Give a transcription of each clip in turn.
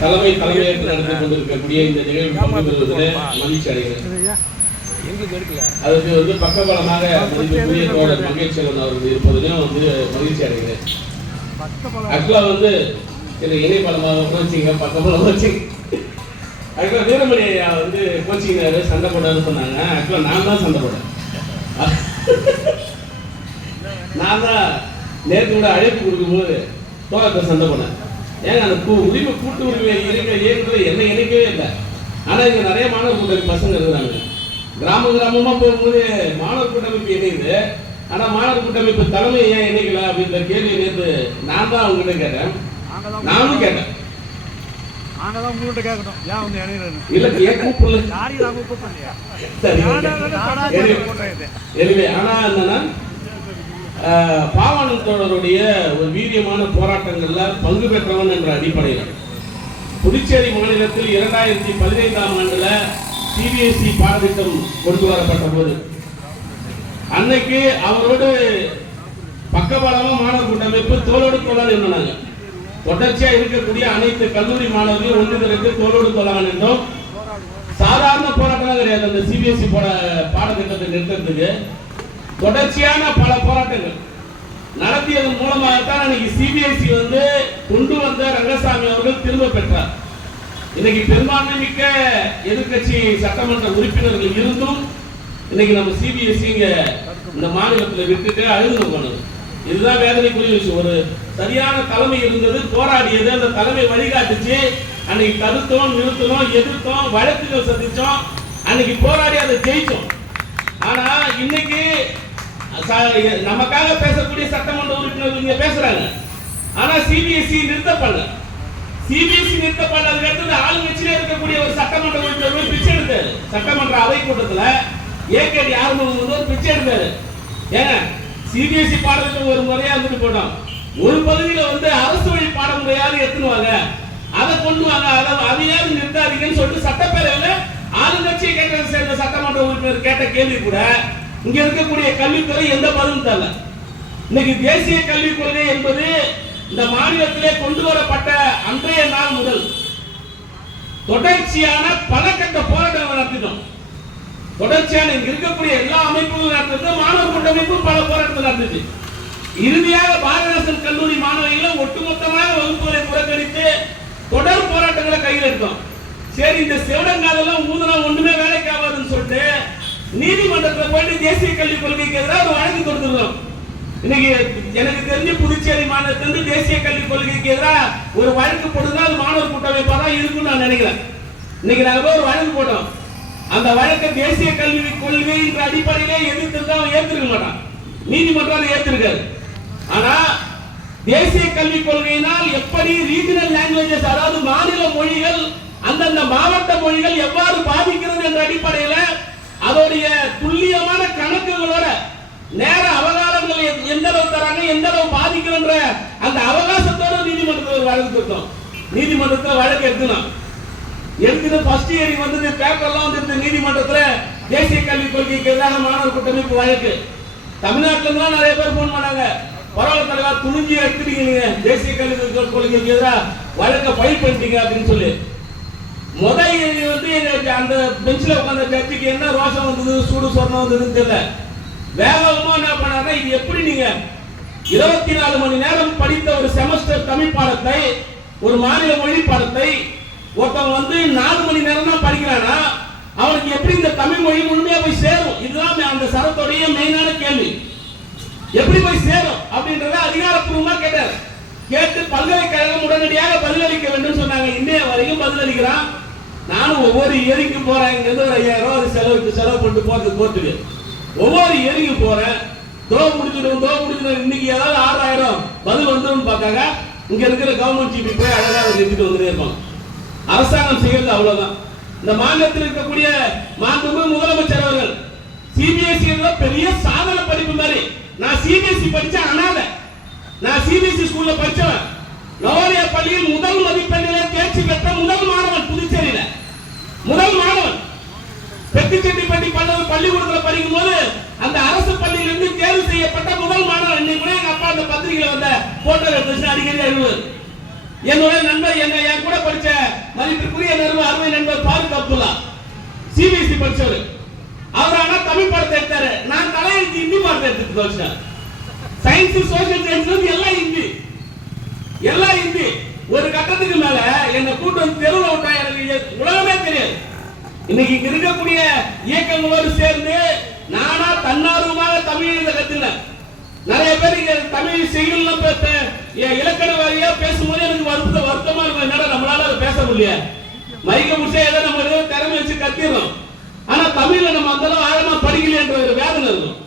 தலைமையேற்று நடந்து கொண்டிருக்கக்கூடிய இந்த நிகழ்வு மகிழ்ச்சி அடைகிறேன். அதுக்கு பக்கபலமாக மதிப்புக்குரிய தோழர் மகேஸ்வரன் அவர்கள் இருப்பதிலும் மகிழ்ச்சி அடைகிறேன். ஆக்சுவலா இணைப்பலமாக கோச்சிங்க பக்கபலம் வச்சிங்க. ஆக்சுவலா வீரமணி ஐயா கோச்சிங்காரு சண்டை போட்டாருன்னு சொன்னாங்க. ஆக்சுவலா நான் தான் சண்டை போட்டேன். நான் தான் நேற்று கூட அழைப்பு கொடுக்கும்போது தோழத்தை சண்டை போனேன். ஏங்க அந்த உரிமை கூட்டு உரிமை இயக்குறது என்ன இணைக்கவே இல்லை. ஆனால் இங்கே நிறைய மாணவர் கூட்டமைப்பு பசங்க இருக்கிறாங்க. கிராமமாக போகும்போது மாணவர் கூட்டமைப்பு இணையுது. ஆனால் மாணவர் கூட்டமைப்பு தலைமை ஏன் இணைக்கல அப்படின்ற கேள்வி நேற்று நான் தான் அவங்ககிட்ட கேட்டேன். நானும் கேட்டேன். பாவாணன் தோழருடைய ஒரு வீரியமான போராட்டங்கள்ல பங்கு பெற்றவன் என்ற அடிப்படையில் புதுச்சேரி மாநிலத்தில் 2015ஆம் ஆண்டுல சிபிஎஸ்இ பாடத்திட்டம் கொண்டு வரப்பட்ட போது அன்னைக்கு அவரோடு பக்கபலமா மாணவர் கூட்டமைப்பு தோளோடு தோழான் இருந்தாங்க. தொடர்ச்சியா இருக்கக்கூடிய அனைத்து கல்லூரி மாணவர்கள் ஒன்றிணைந்து தோளோடு தோழான் என்றும் சாதாரண போராட்டம் கிடையாது. அந்த சிபிஎஸ்இ பாடத்திட்டத்தை நிறுத்தத்துக்கு தொடர்ச்சியான பல போராட்டங்கள் நடத்தியதன் மூலமாகத்தான் இன்னைக்கு சிபிஎஸ்இ கொண்டு வந்த ரங்கசாமி அவர்கள் திரும்ப பெற்றார். இன்னைக்கு பெரும்பான்மை மிக்க எதிர்கட்சி சட்டமன்ற உறுப்பினர்கள் இருந்தும் இன்னைக்கு நம்ம சிபிஎஸ்இ இந்த மாநிலத்தில் விட்டுட்டு அழுது போனது. இதுதான் வேதனைக்குரிய விஷயம். ஒரு சரியான தலைமை இருந்தது, போராடியது, அந்த தலைமை வழிகாட்டுச்சு. அன்னைக்கு தடுத்தோம், நிறுத்தணும், எதிர்த்தோம், வழக்குகள் சந்திச்சோம், அன்னைக்கு போராடி அதை ஜெயிச்சோம். ஆனா இன்னைக்கு நமக்காக பேசக்கூடிய சட்டமன்ற உறுப்பினர்கள் இங்க பேசுறாங்க. ஆனா சிபிஎஸ்இ நிறுத்தப்படல. சிபிஎஸ்இ நிறுத்தப்பட்டதுக்கு அடுத்து ஆளுங்கட்சியில இருக்கக்கூடிய ஒரு சட்டமன்ற உறுப்பினர் பிச்சை எடுத்தாரு. சட்டமன்ற அவை கூட்டத்துல ஏகேடி ஆரம்பம் ஒரு பிச்சை எடுத்தாரு. ஏங்க சிபிஎஸ்இ பாடத்திட்டம் ஒரு முறையா போட்டோம். ஒரு பகுதியில அரசு வழி பாடமுறையாவது எடுத்துவாங்க, அதை கொண்டு வாங்க, அதையாவது நிறுத்தாதீங்கன்னு சொல்லிட்டு சட்டப்பேரவையில ஆளுங்கட்சியை கேட்ட சேர்ந்த சட்டமன்ற உறுப்பினர் கேட்ட கேள்வி கூட இங்க இருக்கக்கூடிய கல்வித்துறை எந்த பதிலும் தரல. இன்னைக்கு தேசிய கல்விக் கொள்கை என்பது இந்த மாநிலத்திலே கொண்டு வரப்பட்ட அன்றைய நாள் முதல் தொடர்ச்சியான பல கட்ட போராட்டங்கள் நடத்தினோம். தொடர்ச்சியான இங்க இருக்கக்கூடிய எல்லா அமைப்புகளும் நடந்தது, மாணவர் கூட்டமைப்பும் பல போராட்டங்கள் நடந்தது. இறுதியாக பாரதிதாசன் கல்லூரி மாணவர்களும் ஒட்டுமொத்தமாக வகுப்புகளை புறக்கணித்து தொடர் போராட்டங்களை கையில் எடுத்தோம். சரி, இந்த செவடங்காதெல்லாம் ஊதுனா ஒண்ணுமே வேலைக்கு ஆகாதுன்னு சொல்லிட்டு நீதிமன்றத்தில் போயிட்டு தேசிய கல்விக் கொள்கைக்கு எதிராக ஒரு வழக்கு கொடுத்துருந்தோம். இன்னைக்கு எனக்கு தெரிஞ்சு புதுச்சேரி மாநிலத்திலிருந்து தேசிய கல்விக் கொள்கைக்கு எதிராக ஒரு வழக்கு போடுறதா அது மாணவர் கூட்டமைப்பா தான் இருக்குன்னு நான் நினைக்கிறேன். இன்னைக்கு நாங்க ஒரு வழக்கு போட்டோம். அந்த வழக்கை தேசிய கல்விக் கொள்கை என்ற அடிப்படையிலே எதிர்த்து அவன் ஏற்றிருக்க மாட்டான். நீதிமன்றம் ஏற்றிருக்காரு. ஆனா தேசிய கல்விக் கொள்கையினால் எப்படி ரீஜனல் லாங்குவேஜஸ், அதாவது மாநில மொழிகள், அந்தந்த மாவட்ட மொழிகள் எவ்வாறு பாதிக்கிறது என்ற அடிப்படையில அதோடைய துல்லியமான கணக்குகளோட நேர அவகாசங்கள் எந்த அளவு தராங்க, எந்த அளவு பாதிக்கிற அந்த அவகாசத்தோட நீதிமன்றத்தில் வழக்கு கொடுத்தோம். நீதிமன்றத்தில் வழக்கு எடுத்துனோம். எடுத்துட்டு ஃபர்ஸ்ட் இயரிங் பேப்பர்லாம் நீதிமன்றத்தில் தேசிய கல்விக் கொள்கைக்கு எதிராக மாணவர் கூட்டமைப்பு வழக்கு. தமிழ்நாட்டில இருந்து நிறைய பேர் போன் பண்ணாங்க. பரவாயில்ல தலைவா, துணிஞ்சி எடுத்துட்டீங்க, நீங்க தேசிய கல்விக் கொள்கைக்கு எதிராக வழக்க ஃபைல் பண்ணிட்டீங்க அப்படின்னு சொல்லி. முதல் அந்த பெஞ்சில் உட்கார்ந்த ஜட்ஜிக்கு என்ன ரோஷம் வந்தது, சூடு சொர்ணம் வந்ததுன்னு தெரியல. வேகமா என்ன பண்ணாங்க, இது எப்படி நீங்க 24 மணி நேரம் படித்த ஒரு செமஸ்டர் தமிழ் பாடத்தை, ஒரு மாநில மொழி பாடத்தை ஒருத்தவன் 4 மணி நேரம் தான் படிக்கிறானா, அவனுக்கு எப்படி இந்த தமிழ் மொழி முழுமையா போய் சேரும்? இதுதான் அந்த சரத்துடைய மெயினான கேள்வி. எப்படி போய் சேரும் அப்படின்றத அதிகாரப்பூர்வமா கேட்டார். கேட்டு பல்கலைக்கழகம் உடனடியாக பதிலளிக்க வேண்டும் சொன்னாங்க. இன்னைய வரைக்கும் பதிலளிக்கிறான். நானும் ஒவ்வொரு இயரிங்கு போறேன். இங்க இருந்து ஒரு 5000 செலவு பண்ணிட்டு போறது கோர்ட்டுக்கு. ஒவ்வொரு இயரிங்கு போறேன். தோ முடிஞ்சிடும். இன்னைக்கு ஏதாவது 6000 பதில் வந்துடும் பார்த்தாங்க. இங்க இருக்கிற கவர்மெண்ட் ஜிபி போய் அழகாக நிறுத்திட்டு வந்துட்டே இருப்பாங்க. அரசாங்கம் செய்யறது அவ்வளவுதான். இந்த மாநிலத்தில் இருக்கக்கூடிய மாண்புமிகு முதலமைச்சர் அவர்கள் சிபிஎஸ்இ பெரிய சாதனை படிப்பு மாதிரி. நான் சிபிஎஸ்இ படிச்ச அனாதை. நான் சிபிஎஸ்இ ஸ்கூல்ல படிச்சவன். நவோதயா பள்ளியில் முதல் மதிப்பெண்ணிலே தேர்ச்சி பெற்ற முதல் மாணவன் புதுச்சேரியில. முதல் மாணவன். பெத்திச்செட்டிப்பட்டி பள்ளிக்கூடத்தில் படிக்கும் போது அந்த அரசு பள்ளியிலிருந்து தேர்வு செய்யப்பட்ட முதல் மாணவன். இன்னைக்கு கூட எங்க அப்பா அந்த பத்திரிகையில வந்த போட்டோ எடுத்து அடிக்கடி எழுதுவது. என்னுடைய நண்பர் என் கூட படிச்ச மதிப்பிற்குரிய அருமை நண்பர் ஃபாரூக் அப்துல்லா சிபிஎஸ்இ படிச்சவர். அவர் ஆனா தமிழ் பாடத்தை எடுத்தாரு. நான் தலையெழுத்து ஹிந்தி பாடத்தை எடுத்துட்டு வச்சேன். சயின்ஸ் சோசியல் சயின்ஸ் எல்லாம் ஹிந்தி, எல்லாம் ஹிந்தி. ஒரு கட்டத்துக்கு மேல என்ன கூட்டு வந்து தெருவில் விட்டா எனக்கு உலகமே தெரியாது. இன்னைக்கு இங்க இருக்கக்கூடிய இயக்கங்களோடு சேர்ந்து நானா தன்னார்வமாக தமிழ் கத்துனேன். நிறைய பேர் இங்க தமிழ் செய்யுள்லாம் இலக்கண வாரியா பேசும்போது எனக்கு வருத்தமா இருக்கும். என்னடா நம்மளால அதை பேச முடியல, மைக்க முடிச்சா ஏதோ நம்ம திறமை வச்சு கத்திடுறோம். ஆனா தமிழ்ல நம்ம அந்த அளவு ஆழமா படிக்கலன்ற ஒரு வேதனை இருக்கும்.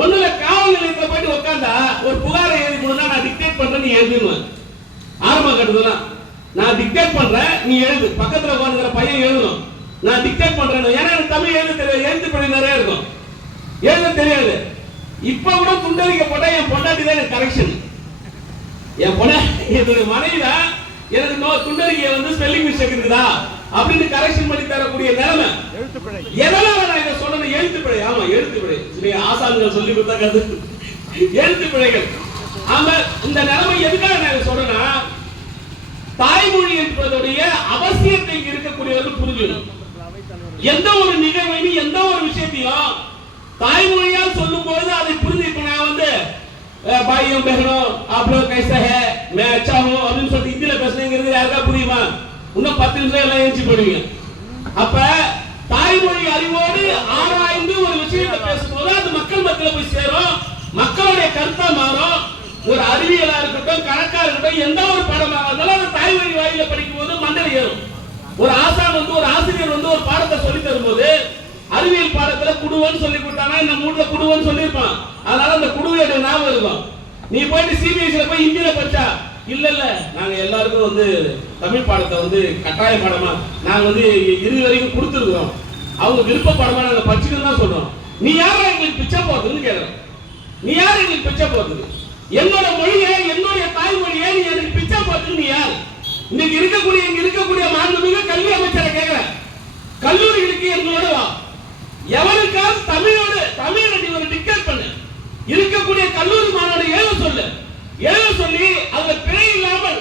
ஒண்ணுல காவல் நிலையத்துல போயிட்டு உட்காந்தா ஒரு புகாரை எழுதி கொடுத்தா நான் டிக்டேட் பண்றேன், நீ எழுதிடுவேன். ஆரம்ப கட்டத்துல நான் டிக்டேட் பண்றேன், நீ எழுது. பக்கத்துல உட்காந்துக்கிற பையன் எழுதணும், நான் டிக்டேட் பண்றேன். ஏன்னா எனக்கு தமிழ் எழுத தெரியாது, எழுத்து படி நிறைய இருக்கும், எழுத தெரியாது. இப்ப கூட துண்டறிக்கை போட்டா என் பொண்டாட்டி தான் எனக்கு கரெக்ஷன். என் என்னுடைய மனைவி தான் எனக்கு துண்டறிக்கை வந்து ஸ்பெல்லிங் மிஸ்டேக் இருக்குதா அப்படின்னு கரெக்ஷன் பண்ணி தரக்கூடிய நிலைமை. எதனால நான் இதை சொல்லணும்? எழுத்து பிழை. ஆமா, எழுத்து பிழை. ஆசான்கள் சொல்லி கொடுத்தா கருத்து எழுத்து பிழைகள். ஆமா, இந்த நிலைமை எதுக்காக நான் சொல்றேன்னா, தாய்மொழி என்பதுடைய அவசியத்தை இருக்கக்கூடியவர்கள் புரிஞ்சுக்கணும். எந்த ஒரு நிகழ்வையும் எந்த ஒரு விஷயத்தையும் தாய்மொழியால் சொல்லும் போது அதை புரிஞ்சு. இப்ப நான் வந்து பாயும் பெஹனோம் ஆப்லோ கைசா ஹே மே அச்சா ஹூ அப்படின்னு சொல்லிட்டு ஹிந்தில பேசுறேங்கிறது யாருக்கா புரியுமா? இன்னும் 10 நிமிஷம் எல்லாம் ஏஞ்சி போடுவீங்க. அப்ப தாய்மொழி அறிவோடு ஆராய்ந்து ஒரு விஷயத்தை பேசும்போது அது மக்கள் மத்தியில போய் சேரும், மக்களுடைய கருத்தா மாறும். ஒரு அறிவியலா இருக்கட்டும், கணக்கா இருக்கட்டும், எந்த ஒரு பாடமாக இருந்தாலும் அந்த தாய்மொழி வாயில படிக்கும் போது மண்டல ஏறும். ஒரு ஆசான் வந்து ஒரு ஆசிரியர் வந்து ஒரு பாடத்தை சொல்லி தரும்போது அறிவியல் பாடத்துல குடுவன்னு சொல்லி கொடுத்தானா நம்ம வீட்டுல குடுவன்னு சொல்லியிருப்பான். அதனால அந்த குடுவையோட ஞாபகம் இருக்கும். நீ போயிட்டு சிபிஎஸ்இ போய் ஹிந்தியில படிச்சா இல்ல நாங்க எல்லாருக்கும் வந்து தமிழ் பாடத்தை வந்து கட்டாய பாடமா நாங்க வந்து இறுதி வரைக்கும் கொடுத்துருக்கோம், அவங்க விருப்ப பாடமா நாங்க படிச்சுக்கணும் தான் சொல்றோம். நீ யாரா எங்களுக்கு பிச்சை போறதுன்னு கேட்கிறோம். நீ யார் எங்களுக்கு பிச்சை போறதுக்கு? என்னோட மொழியை என்னுடைய தாய்மொழியை நீ எனக்கு பிச்சை போறதுக்கு நீ யார்? இன்னைக்கு இருக்கக்கூடிய மாண்புமிகு கல்வி அமைச்சரை கேட்கிறேன், கல்லூரிகளுக்கு எங்களோட வா. எவனுக்காவது தமிழோட நீ ஒரு டிக்டேட் பண்ணு. இருக்கக்கூடிய கல்லூரி மாணவனை எழுத சொல்லி அதுல பிழை இல்லாமல்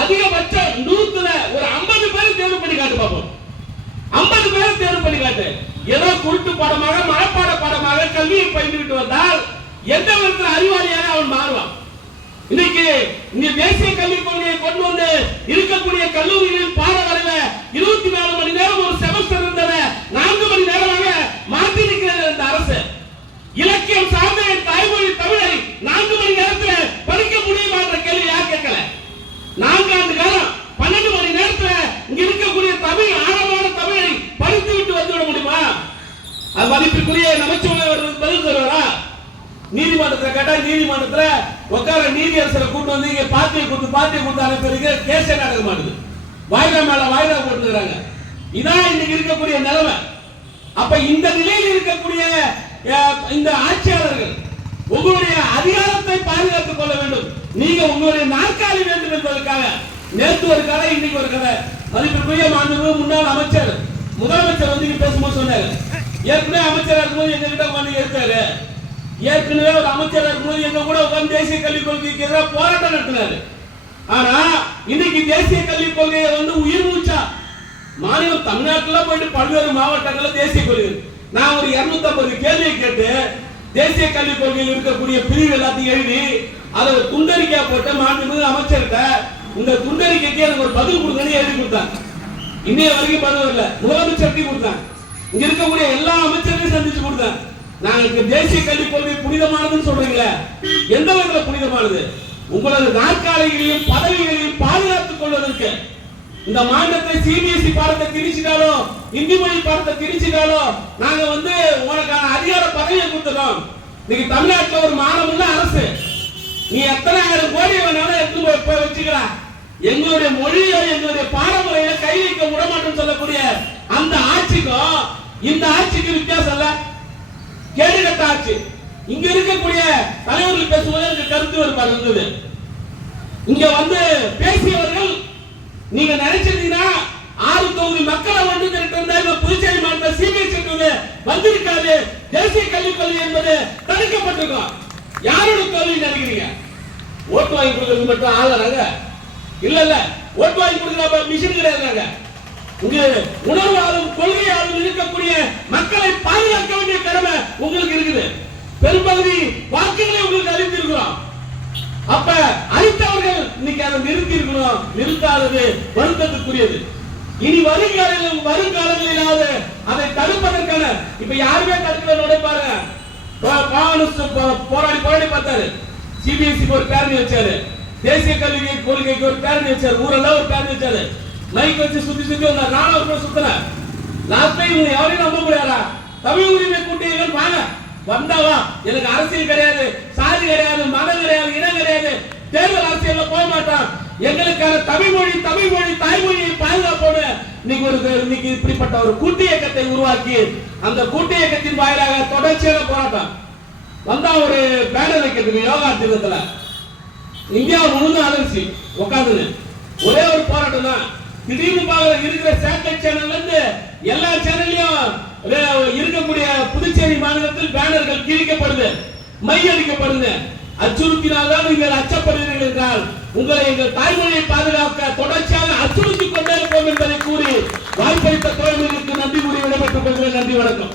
அதிகபட்சம் 100ல ஒரு 50 பேர் தேர்வு பண்ணி காட்டு பார்ப்போம். 50 பேர் தேர்வு பண்ணி காட்டு. ஏதோ குருட்டு பாடமாக மனப்பாட பாடமாக கல்வியை பயின்றுவிட்டு வந்தால் எந்த விதத்தில் அறிவாளியாக அவன் மாறுவான். இன்னைக்கு இந்த தேசிய கல்விக் கொள்கையை கொண்டு வந்து இருக்கக்கூடிய கல்லூரிகளில் பாட வரையில 24 மணி நேரம் ஒரு செமஸ்டர் இருந்ததை 4 மணி நேரமாக மாற்றி இருக்கிறது இந்த அரசு. இலக்கியம் சார்ந்த தாய்மொழி தமிழை 4 மணி நேரத்தில் படிக்க முடியுமா என்ற கேள்வி யார் கேட்கல. 4 ஆண்டு காலம் 12 மணி நேரத்தில் இங்க இருக்கக்கூடிய தமிழ் ஆழமான தமிழை படித்து விட்டு வந்துவிட முடியுமா? அது மதிப்பிற்குரிய நமச்சிவாயம் பதில் தருவாரா? நீதிமன்றத்துல கேட்டா நீதிமன்றத்துல உட்கார நீதியரசரை கூட்டு வந்து இங்க பாத்தியை கொடுத்து அனுப்பிடுங்க, கேஸே நடக்க மாட்டேது. வாய்தா மேல வாய்தா போட்டுக்கிறாங்க. இதான் இன்னைக்கு இருக்கக்கூடிய நிலைமை. அப்ப இந்த நிலையில் இருக்கக்கூடிய இந்த ஆட்சியாளர்கள் உங்களுடைய அதிகாரத்தை பாதுகாத்துக் கொள்ள வேண்டும். நீங்க உங்களுடைய நாற்காலி வேண்டும் என்பதற்காக நேற்று ஒரு கதை, இன்னைக்கு ஒரு கதை. மதிப்பிற்குரிய மாண்புமிகு முன்னாள் அமைச்சர் முதலமைச்சர் வந்து பேசும்போது சொன்னாரு, ஏற்கனவே அமைச்சராக இருக்கும்போது எங்க கிட்ட உட்காந்து இருக்காரு, ஏற்கனவே ஒரு அமைச்சராக இருக்கும்போது எங்க கூட உட்காந்து தேசிய கல்விக் கொள்கைக்கு எதிராக போராட்டம் நடத்தினாரு. ஆனா இன்னைக்கு தேசிய கல்விக் கொள்கையை வந்து உயிர் மூச்சா மாநிலம் தமிழ்நாட்டுல போயிட்டு பல்வேறு மாவட்டங்கள்ல தேசிய கொள்கை நான் ஒரு 250 கேள்வியை கேட்டு தேசிய கல்விக் கொள்கையில் இருக்கக்கூடிய பிரிவு எல்லாத்தையும் எழுதி அதை துண்டறிக்கையா போட்டு மாண்புமிகு அமைச்சர்கிட்ட இந்த துண்டறிக்கைக்கு எனக்கு ஒரு பதில் கொடுங்கன்னு எழுதி கொடுத்தாங்க. இன்னைய வரைக்கும் பதில் வரல. முதலமைச்சர்கிட்ட கொடுத்தாங்க, இங்க இருக்கக்கூடிய எல்லா அமைச்சர்களையும் சந்திச்சு கொடுத்தாங்க. நாங்க தேசிய கல்விக் கொள்கை புனிதமானதுன்னு சொல்றீங்களே, எந்த வகையில புனிதமானது? உங்களது நாற்காலிகளையும் பதவிகளையும் பாதுகாத்துக் கொள்வதற்கு இந்த மாநிலத்தை சிபிஎஸ்இ பாடத்தை திணிச்சிட்டாலும் இந்தி மொழி பாடத்தை திணிச்சிட்டாலும் நாங்க வந்து உனக்கான அதிகார பதவியை கொடுத்துறோம். இன்னைக்கு தமிழ்நாட்டில் ஒரு மானமுள்ள அரசு, நீ எத்தனை ஆயிரம் கோடி வேணாலும் எடுத்து வச்சுக்கலாம், எங்களுடைய மொழியை எங்களுடைய பாரம்பரிய கை வைக்க விடமாட்டோம் சொல்லக்கூடிய அந்த ஆட்சிக்கும் இந்த ஆட்சிக்கு வித்தியாசம் இல்ல. கேடுகட்ட ஆட்சி. இங்க இருக்கக்கூடிய தலைவர்கள் பேசும்போது எனக்கு கருத்து வேறுபாடு இருந்தது. இங்க வந்து பேசியவர்கள் நீங்க நினைச்சிருந்தீங்கன்னா 6 தொகுதி மக்களை வந்து திரட்டிருந்தா புதுச்சேரி மாநில சிபிஎஸ்இ வந்திருக்காது. தேசிய கல்விக் கொள்கை என்பது தடுக்கப்பட்டிருக்கும். யாரோட தோல்வி நினைக்கிறீங்க? ஓட்டு வாங்கி கொடுக்கறது மட்டும் ஆளுறாங்க இல்ல, ஓட்டு வாங்கி கொடுக்குற மிஷின் கிடையாது. இங்கு உணர்வாலும் கொள்கையாலும் இருக்கக்கூடிய மக்களை பாதுகாக்க வேண்டிய கடமை உங்களுக்கு இருக்குது. பெரும்பகுதி வாக்குகளை உங்களுக்கு அளித்திருக்கிறோம். அப்ப அளித்தவர்கள் இன்னைக்கு அதை நிறுத்தி இருக்கணும். நிறுத்தாதது வருத்தத்துக்குரியது. இனி வருங்காலங்களிலாவது அதை தடுப்பதற்கான இப்ப யாருமே தடுக்கல. பாருங்க, போராடி பார்த்தாரு. சிபிஎஸ்சி ஒரு பேரணி வச்சாரு, தேசிய கல்வி கொள்கைக்கு ஒரு பேரணி வச்சாரு, ஊரெல்லாம் ஒரு பேரணி வச்சாரு, மைக் வச்சு சுத்தி வந்தார். நானும் ஒரு சுத்தினேன். லாஸ்ட் டைம் இவங்க யாரையும் நம்ப முடியாதா? தமிழ் உரிமை கூட்டியவர்கள் வாங்க, வந்தாவா, எனக்கு அரசியல் கிடையாது, சாதி கிடையாது, மதம் கிடையாது, இனம் கிடையாது, தேர்தல் அரசியல்ல போக மாட்டான், எங்களுக்கான தமிழ் மொழி தாய்மொழியை பாதுகாப்போடு இன்னைக்கு இப்படிப்பட்ட ஒரு கூட்டு இயக்கத்தை உருவாக்கி அந்த கூட்டு இயக்கத்தின் வாயிலாக தொடர்ச்சியான போராட்டம் வந்தா ஒரு பேனர் வைக்கிறதுக்கு யோகா தினத்துல இந்தியா முழுதும் அலர்ச்சி உட்காந்து ஒரே ஒரு போராட்டம் தான். திடீர்னு இருக்கிற சேட்டலைட் சேனல்ல இருந்து எல்லா சேனல்லையும் இருக்கக்கூடிய புதுச்சேரி மாநிலத்தில் பேனர்கள் கிழிக்கப்படுது, மை அடிக்கப்படுது. அச்சுறுத்தினால்தான் நீங்கள் அச்சப்படுகிறீர்கள் என்றால் உங்களை எங்கள் தாய்மொழியை பாதுகாக்க தொடர்ச்சியாக அச்சுறுத்திக் கொண்டே இருப்போம் என்பதை கூறி வாய்ப்பளித்த தோழர்களுக்கு நன்றி கூறி விடைபெற்றுக் கொள்கிறேன். நன்றி, வணக்கம்.